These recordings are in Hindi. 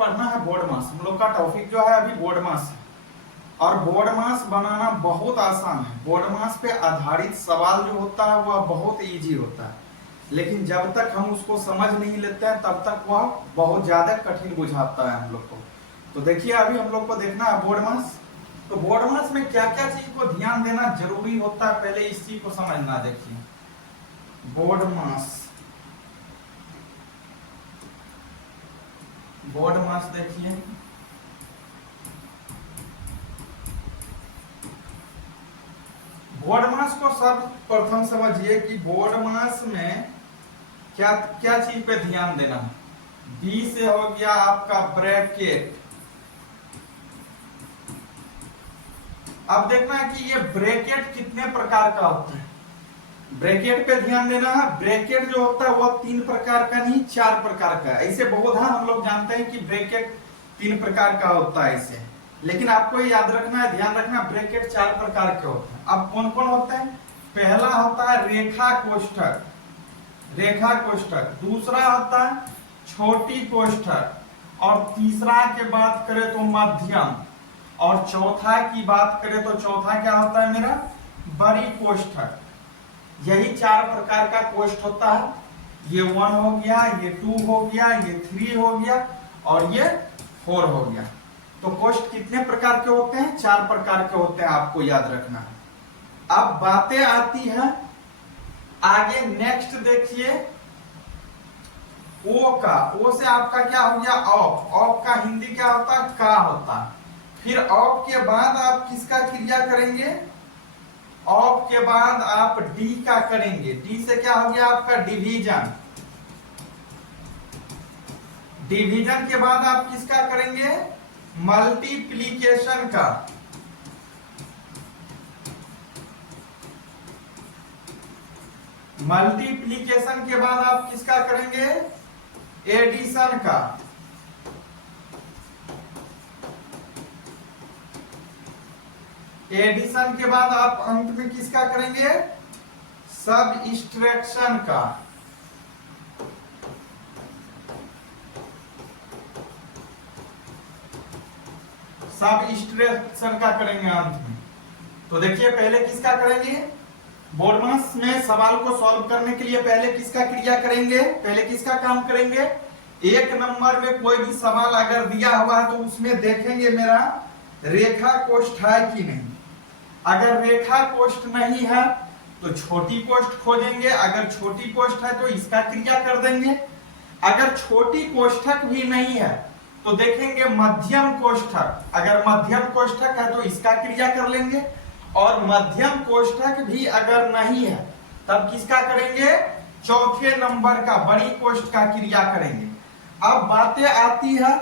पढ़ना है बोर्ड मास। हम लोग का टॉपिक जो है अभी बोर्ड मास है और बोर्ड मास बनाना बहुत आसान है। बोर्ड मास पे आधारित सवाल जो होता है वह बहुत इजी होता है, लेकिन जब तक हम उसको समझ नहीं लेते हैं तब तक वह बहुत ज्यादा कठिन बुझाता है हम लोग को। तो देखिए अभी हम लोग को देखना है बोर्ड मास। तो बोर्ड मास में क्या क्या चीज को ध्यान देना जरूरी होता है, पहले इस चीज को समझना। देखिए बोर्ड मास, बोर्ड मास देखिए बोर्ड मास को सर्वप्रथम समझिए कि बोर्ड मास में क्या क्या चीज पे ध्यान देना है। बी से हो गया आपका ब्रैकेट। अब देखना है कि ये ब्रैकेट कितने प्रकार का होता है, ब्रैकेट पे ध्यान देना है। ब्रैकेट जो होता है वह 3 प्रकार का नहीं 4 प्रकार का है। ऐसे बहुधान हम लोग जानते हैं कि ब्रैकेट 3 प्रकार का होता है ऐसे, लेकिन आपको याद रखना है, ध्यान रखना, ब्रैकेट 4 प्रकार के होते हैं। अब कौन कौन होते हैं? पहला होता है रेखा कोष्ठक, रेखा कोष्ठक। दूसरा होता है छोटी कोष्ठक, और तीसरा के बात करें तो मध्यम, और चौथा की बात करें तो चौथा क्या होता है मेरा? बड़ी कोष्ठक। यही 4 प्रकार का कोष्ठ होता है। ये 1 हो गया, ये 2 हो गया, ये 3 हो गया और ये 4 हो गया। तो कोष्ठ कितने प्रकार के होते हैं? 4 प्रकार के होते हैं, आपको याद रखना है। अब बातें आती है आगे, नेक्स्ट देखिए ओ का। ओ से आपका क्या हो गया? ऑफ। ऑफ का हिंदी क्या होता है? का होता है। फिर ऑफ के बाद आप किसका क्रिया करेंगे? ऑफ के बाद आप डी का करेंगे। डी से क्या हो गया आपका? डिवीजन। डिवीजन के बाद आप किसका करेंगे? मल्टीप्लीकेशन का। मल्टीप्लीकेशन के बाद आप किसका करेंगे? एडिशन का। एडिशन के बाद आप अंत में किसका करेंगे? सबट्रैक्शन का। सबट्रैक्शन का करेंगे अंत में। तो देखिए पहले किसका करेंगे? बोर्ड मास में सवाल को सॉल्व करने के लिए पहले किसका क्रिया करेंगे? पहले किसका काम करेंगे? 1 नंबर में कोई भी सवाल अगर दिया हुआ है तो उसमें देखेंगे मेरा रेखा कोष्ठ है कि नहीं। अगर रेखा कोष्ठ नहीं है तो छोटी कोष्ठ खोजेंगे। अगर छोटी कोष्ठ है तो इसका क्रिया कर देंगे। अगर छोटी कोष्ठक भी नहीं है तो देखेंगे मध्यम कोष्ठक। अगर मध्यम कोष्ठक है तो इसका क्रिया कर लेंगे, और मध्यम कोष्ठक भी अगर नहीं है तब किसका करेंगे? चौथे नंबर का बड़ी कोष्ठ का क्रिया करेंगे। अब बातें आती है,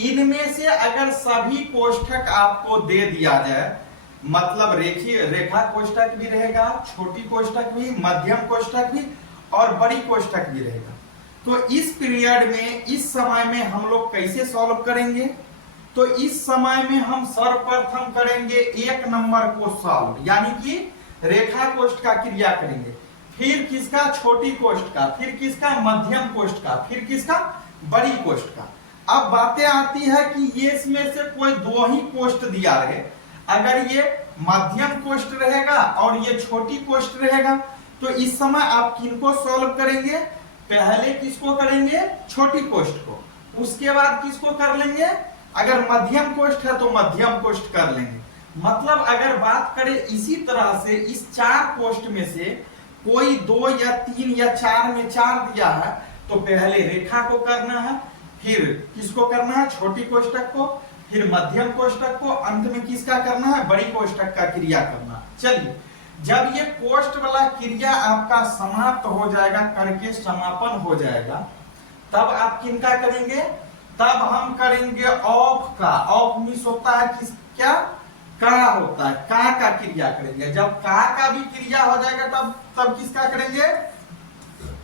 इनमें से अगर सभी कोष्ठक आपको दे दिया जाए, मतलब रेखा कोष्ठक भी रहेगा, छोटी कोष्ठक भी, मध्यम कोष्ठक भी और बड़ी कोष्ठक भी रहेगा, तो इस पीरियड में, इस समय में हम लोग कैसे सॉल्व करेंगे? तो इस समय में हम सर्वप्रथम करेंगे 1 नंबर को सॉल्व, यानी कि रेखा कोष्ठ का क्रिया करेंगे। फिर किसका? छोटी कोष्ठ का। फिर किसका? मध्यम कोष्ठ का। फिर किसका? बड़ी कोष्ठ का। अब बातें आती है कि ये इसमें से कोई 2 ही कोष्ठ दिया रहे। अगर ये मध्यम कोष्ठ रहेगा और ये छोटी कोष्ठ रहेगा तो इस समय आप किनको सॉल्व करेंगे? पहले किसको करेंगे? छोटी कोष्ठ को। उसके बाद किसको कर लेंगे? अगर मध्यम कोष्ठ है तो मध्यम कोष्ठ कर लेंगे। मतलब अगर बात करें इसी तरह से, इस 4 कोष्ठ में से कोई 2 या 3 या 4 में 4 दिया है तो पहले रेखा को करना है, फिर किसको करना है? छोटी कोष्ठक को, फिर मध्यम कोष्ठक को, अंत में किसका करना है? बड़ी कोष्ठक का क्रिया करना। चलिए, जब ये कोष्ठ वाला क्रिया आपका समाप्त हो जाएगा, करके समापन हो जाएगा, तब आप किनका करेंगे? तब हम करेंगे ऑफ का। ऑफ मिस होता है किस क्या? का होता है, का क्रिया करेंगे। जब का भी क्रिया हो जाएगा तब किसका करेंगे?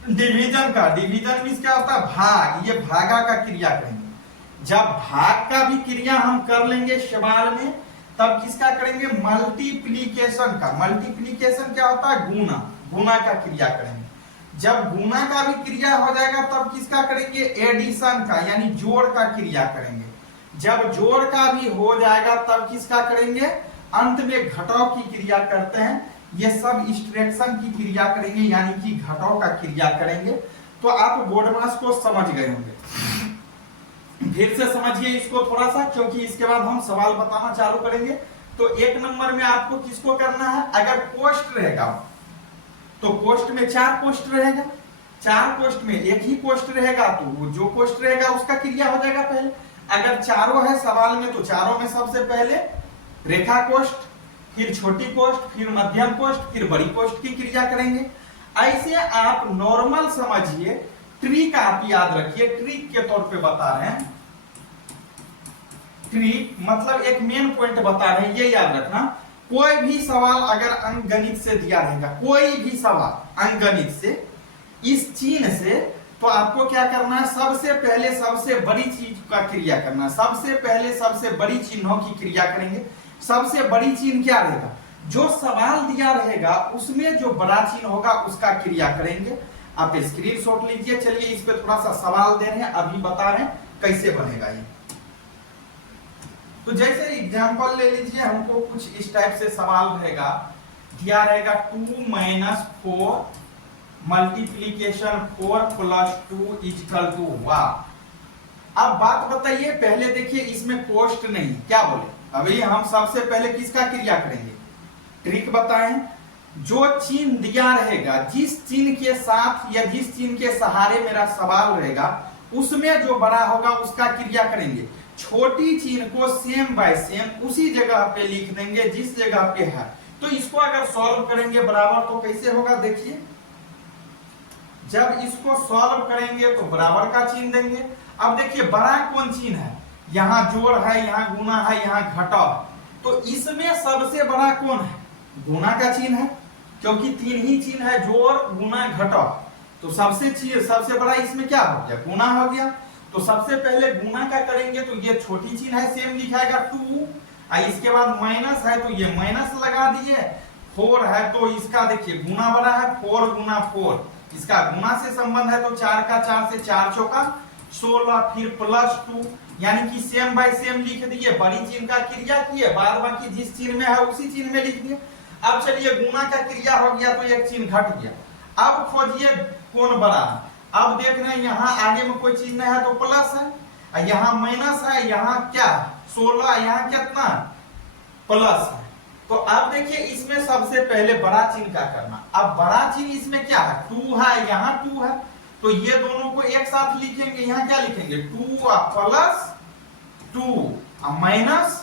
डिवीजन का। डिवीजन मीन्स क्या होता है? भाग। ये भागा का क्रिया करेंगे। जब भाग का भी क्रिया हम कर लेंगे सवाल में, तब किसका करेंगे? मल्टीप्लीकेशन का। मल्टीप्लीकेशन क्या होता है? गुना। गुना का क्रिया करेंगे। जब गुना का भी क्रिया हो जाएगा तब किसका करेंगे, एडिशन का, यानी जोड़ का क्रिया करेंगे। जब जोड़ का भी हो जाएगा तब किसका करेंगे, अंत में घटाव की क्रिया करते हैं। ये सब एक्सट्रैक्शन की क्रिया करेंगे, यानी कि घटाव का क्रिया करेंगे। तो आप BODMAS को समझ गए होंगे। फिर से समझिए इसको थोड़ा सा, क्योंकि इसके बाद हम सवाल बताना चालू करेंगे। तो 1 नंबर में आपको किसको करना है, अगर पोस्ट रहेगा तो पोस्ट में 4 पोस्ट रहेगा, 4 पोस्ट में एक ही पोस्ट रहेगा तो वो जो पोस्ट रहेगा उसका क्रिया हो जाएगा पहले। अगर चारों है सवाल में तो चारों में सबसे पहले रेखा कोष्ठ, फिर छोटी कोष्ठ, फिर मध्यम कोष्ठ, फिर बड़ी कोष्ठ की क्रिया करेंगे। ऐसे आप नॉर्मल समझिए, ट्रिक आप याद रखिए, ट्रिक के तौर पे बता रहे हैं। ट्रिक मतलब एक मेन पॉइंट बता रहे हैं, ये याद रखना। कोई भी सवाल अगर अंकगणित से दिया रहेगा, कोई भी सवाल अंकगणित से, इस चिन्ह से, तो आपको क्या करना है, सबसे पहले सबसे बड़ी चीज का क्रिया करना है। सबसे पहले सबसे बड़ी चिन्हों की क्रिया करेंगे। सबसे बड़ी चिन्ह क्या रहेगा, जो सवाल दिया रहेगा उसमें जो बड़ा चिन्ह होगा उसका क्रिया करेंगे। आप स्क्रीनशॉट लीजिए। चलिए इस पे थोड़ा सा सवाल दे रहे हैं, अभी बता रहे हैं कैसे बनेगा ये। तो जैसे एग्जांपल ले लीजिए, हमको कुछ इस टाइप से सवाल रहेगा, दिया रहेगा 2 - 4 मल्टीप्लीकेशन 4 + 2 = 1। अब बात बताइए, पहले देखिए इसमें पोस्ट नहीं, क्या बोले, अभी हम सबसे पहले किसका क्रिया करेंगे, ट्रिक बताएं। जो चिन्ह दिया रहेगा, जिस चिन्ह के साथ या जिस चिन्ह के सहारे मेरा सवाल रहेगा, उसमें जो बड़ा होगा उसका क्रिया करेंगे। छोटी चिन्ह को सेम बाय सेम उसी जगह पे लिख देंगे जिस जगह पे है। तो इसको अगर सॉल्व करेंगे बराबर, तो कैसे होगा देखिए, जब इसको सॉल्व करेंगे तो बराबर का चिन्ह देंगे। अब देखिए बड़ा कौन चिन्ह है, यहाँ जोड़ है, यहाँ गुना है, यहाँ घटाव। तो इसमें सबसे बड़ा कौन है, गुना का चिन्ह है, क्योंकि 3 ही चिन्ह है, जोड़ गुना घटाव। तो सबसे बड़ा इसमें क्या हो गया, गुना हो गया। तो सबसे पहले गुना का करेंगे, तो ये छोटी चिन्ह है, सेम लिखाएगा 2। इसके बाद माइनस है तो ये माइनस लगा दिए। 4 है तो इसका देखिए गुना बड़ा है, 4 × 4, इसका गुना से संबंध है तो 4 का 4 से 4 चौका 16, फिर +2, यानी कि सेम बाय सेम लिख दिए। बड़ी चिन्ह का क्रिया किए, बाद बाकी जिस चिन्ह में है उसी चिन्ह में लिख दिए। अब चलिए गुना का क्रिया हो गया तो एक चिन्ह घट गया। अब खोजिए कौन बड़ा है। अब देख रहे हैं यहाँ आगे में कोई चिन्ह है तो प्लस है, यहाँ माइनस है, यहाँ क्या 16, यहाँ कितना प्लस है। तो अब देखिए इसमें सबसे पहले बड़ा चिन्ह का करना। अब बड़ा चिन्ह इसमें क्या है, 2 है, यहाँ 2 है, तो ये दोनों को एक साथ लिखेंगे। यहाँ क्या लिखेंगे, 2 + 2 माइनस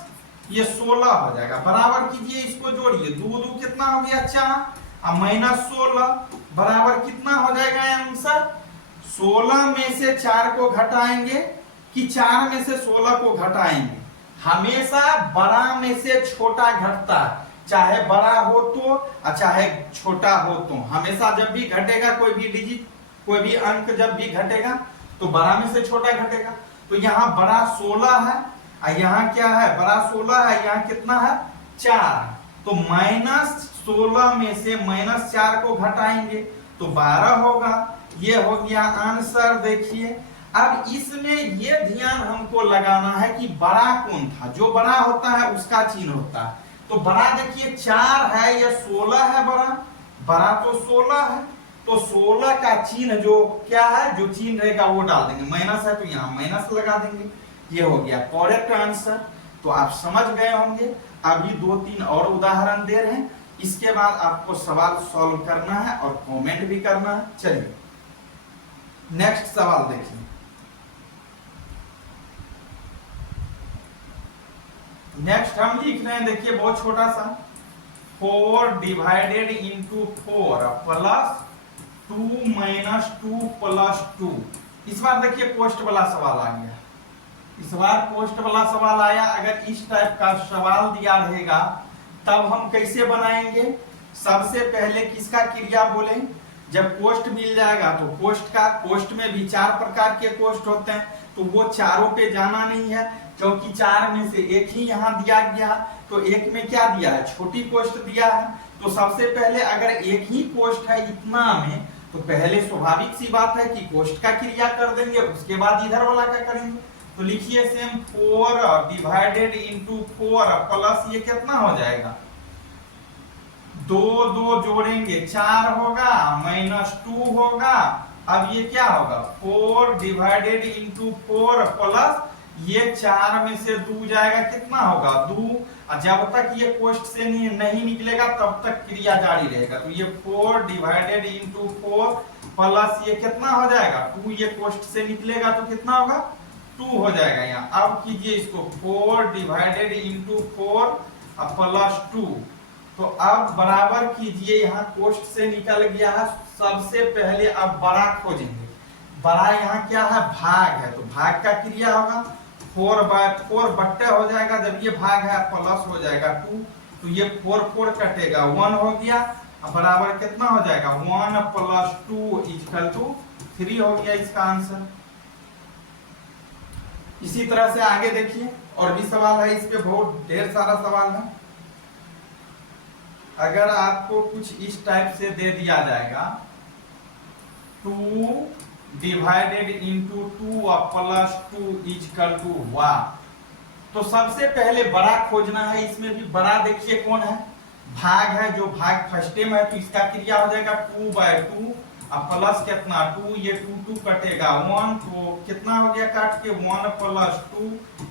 ये 16 हो जाएगा। बराबर कीजिए, इसको जोड़िए, 2 2 कितना हो गया 4 -16 बराबर कितना हो जाएगा आंसर। 16 में से 4 को घटाएंगे कि 4 में से 16 को घटाएंगे। हमेशा बड़ा में से छोटा घटता है, चाहे बड़ा हो तो चाहे छोटा हो तो। हमेशा जब भी घटेगा कोई भी डिजिट, कोई भी अंक जब भी घटेगा तो बड़ा में से छोटा घटेगा। तो यहाँ बड़ा 16 है, यहाँ क्या है, बड़ा 16 है, यहाँ कितना है 4। तो -16 में से -4 को घटाएंगे तो 12 होगा। ये हो गया आंसर। देखिए अब इसमें ये ध्यान हमको लगाना है कि बड़ा कौन था, जो बड़ा होता है उसका चिन्ह होता है। तो बड़ा देखिए 4 है या 16 है, बड़ा तो 16 है, तो 16 का चिन्ह जो क्या है, जो चिन्ह रहेगा वो डाल देंगे। माइनस है तो यहाँ माइनस लगा देंगे। ये हो गया करेक्ट आंसर। तो आप समझ गए होंगे। अभी 2-3 और उदाहरण दे रहे हैं, इसके बाद आपको सवाल सॉल्व करना है और कमेंट भी करना है। चलिए नेक्स्ट सवाल देखिए। नेक्स्ट हम लिख रहे हैं, देखिए बहुत छोटा सा, 4 / 4 + 2 - 2 + 2। इस बार देखिए पोस्ट वाला सवाल आ गया। इस बार पोस्ट वाला सवाल आया। अगर इस टाइप का सवाल दिया रहेगा तब हम कैसे बनाएंगे। सबसे पहले किसका क्रिया बोले, जब पोस्ट मिल जाएगा तो पोस्ट का, पोस्ट में भी 4 प्रकार के पोस्ट होते हैं, तो वो चारों पे जाना नहीं है, क्योंकि 4 में से एक ही यहाँ दिया गया। तो एक में क्या दिया है, छोटी पोस्ट दिया है। तो सबसे पहले अगर एक ही पोस्ट है इतना में, तो पहले स्वाभाविक सी बात है कि कोष्ठ का क्रिया कर देंगे, उसके बाद इधर वाला क्या करेंगे। तो लिखिए सेम 4 डिवाइडेड इंटू 4 प्लस ये कितना हो जाएगा, 2 2 जोड़ेंगे 4 होगा, -2 होगा। अब ये क्या होगा, 4 डिवाइडेड इंटू 4 प्लस ये 4 में से 2 जाएगा, कितना होगा 2। जब तक ये कोष्ठ से नहीं निकलेगा तब तक क्रिया जारी रहेगा। तो ये 4 डिवाइडेड इंटू 4 प्लस ये कितना हो जाएगा 2, ये कोष्ठ से निकलेगा तो कितना होगा 2 हो जाएगा यहाँ। अब कीजिए इसको 4 डिवाइडेड इंटू 4 प्लस 2। तो अब बराबर कीजिए, यहाँ कोष्ठ से निकल गया है। सबसे पहले अब बड़ा खोजेंगे। बड़ा यहाँ क्या है, भाग है, तो भाग का क्रिया होगा 4/4 बट्टे हो जाएगा। जब ये भाग है प्लस हो जाएगा 2, तो ये 4 4 कटेगा 1 हो गया। अब बराबर कितना हो जाएगा 1 + 2 = 3 हो गया इसका आंसर। इसी तरह से आगे देखिए, और भी सवाल है, इस पे बहुत ढेर सारा सवाल है। अगर आपको कुछ इस टाइप से दे दिया जाएगा 2 डिवाइडेड इंटू 2 प्लस 2 = 1, तो सबसे पहले बड़ा खोजना है। इसमें भी बड़ा देखिए कौन है, भाग है, जो भाग फर्स्ट में है, तो इसका क्रिया हो जाएगा 2/2 प्लस कितना 2, ये 2 2 कटेगा 1, तो कितना हो गया काट के 1 + 2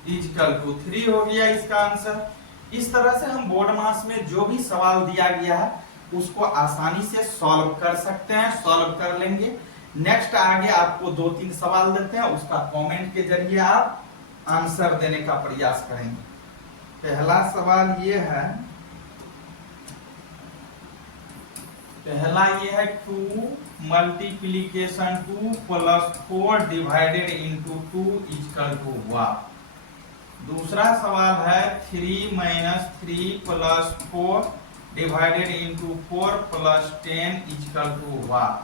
= 3 हो गया इसका आंसर। इस तरह से हम बोर्ड मास में जो भी सवाल दिया गया है उसको आसानी से सॉल्व कर सकते हैं, सॉल्व कर लेंगे। नेक्स्ट आगे आपको 2-3 सवाल देते हैं, उसका कमेंट के जरिए आप आंसर देने का प्रयास करेंगे। पहला सवाल ये है, पहला ये है 2 मल्टीप्लीकेशन 2 + 4 डिवाइडेड इंटू 2 = 1। दूसरा सवाल है 3 - 3 + 4 डिवाइडेड इंटू 4 + 10 = 1।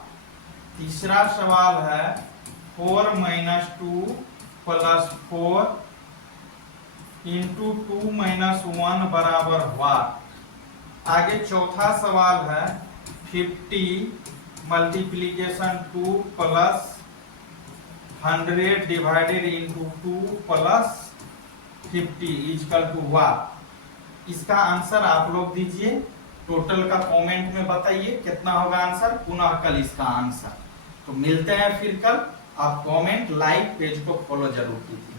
तीसरा सवाल है 4 - 2 + 4 इंटू 2 - 1 बराबर 1। आगे चौथा सवाल है 50 मल्टीप्लीकेशन 2 + 100 डिवाइडेड इंटू 2 + 50 = 1। इसका आंसर आप लोग दीजिए, टोटल का कमेंट में बताइए कितना होगा आंसर, पुनः कल इसका आंसर। तो मिलते हैं फिर कल। आप कमेंट, लाइक, पेज को फॉलो जरूर कीजिए।